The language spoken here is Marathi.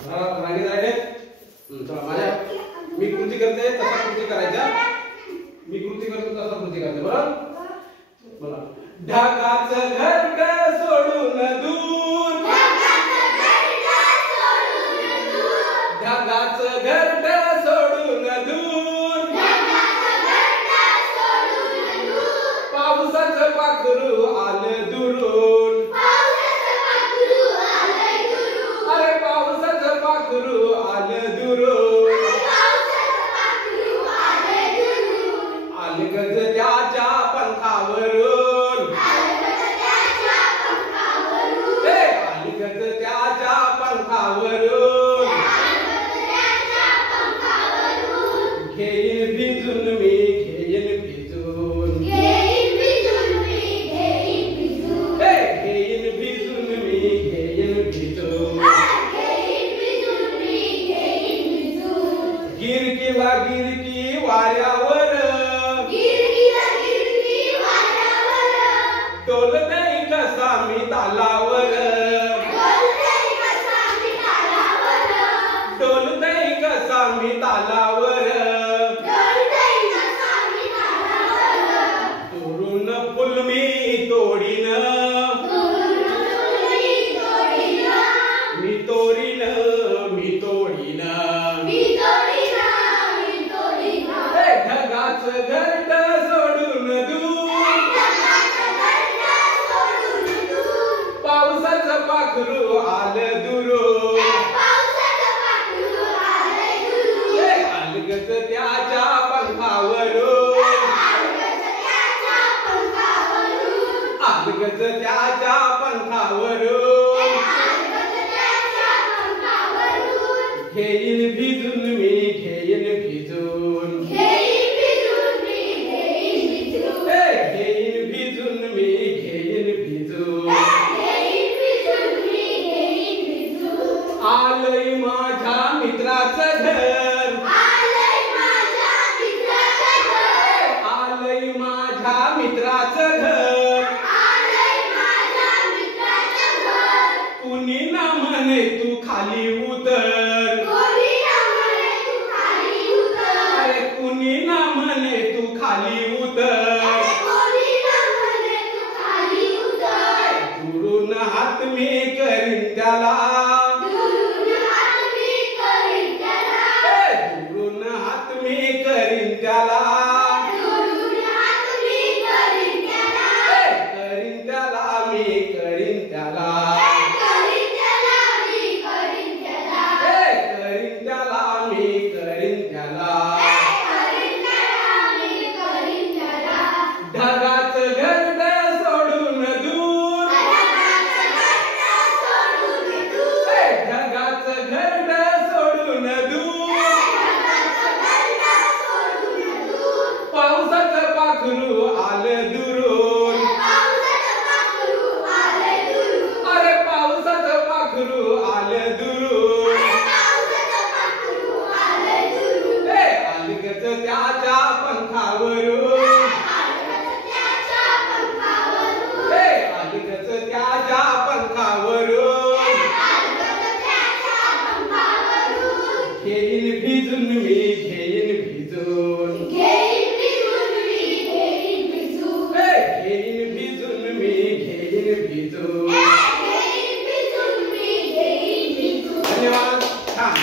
रांगेत आहे. चला माझ्या मी कृती करते तसा कृती करायचा. मी कृती करतो तसा कृती करते. बरोबर बोला. ढगाचं घरटं सोडून दूर, ढगाचं घरटं सोडून दूर, पावसाचं पाखरू आलं दुरून, अरे पावसाचं पाखरू आलं दुरून, आलं गज त्याच्या पंखावरून, आलं गज त्याच्या पंखावरून, घेईन भिजून मी घेईन भिजून, घेईन भिजून मी घेईन भिजून, गिरकीला गिरकी वाऱ्यावर, डोल नाही कसा मी तालावर, डोल नाही कसा मी तालावर, दुरून फुल मी तोडीन, मी तोडीन, मी तोडीन, ढगाचं घरटं सोडून दूर, पावसाचं पाखरू आलं दुरून, अलगद त्याच्या पंखावरून, अलगद त्याच्या पंखावरून, घेईन भिजून मी घेईन भिजून, घेईन भिजून मी घेईन भिजून, आलंय माझ्या मित्राचं घर, आलंय माझ्या मित्राचं घर, कुणी ना म्हणे तू खाली उतर, अरे कुणी ना म्हणे तू खाली उतर, दुरून हात मी करीन त्याला, दुरून हात मी करीन त्याला, करीन त्याला मी करीन त्याला, करीन त्याला मी करीन त्याला, ढगाचं घरटं सोडून दूर, ढगाचं घरटं सोडून दूर, पावसाचं पाखरू आलं दुरून, अरे पावसाचं पाखरू आलं दुरून, अलगद त्याच्या पंखावरून, अलगद त्याच्या पंखावरून, घेईन भिजून मी घेईन भिजून, घेईन भिजून मी घेईन भिजून. धन्यवाद. छान.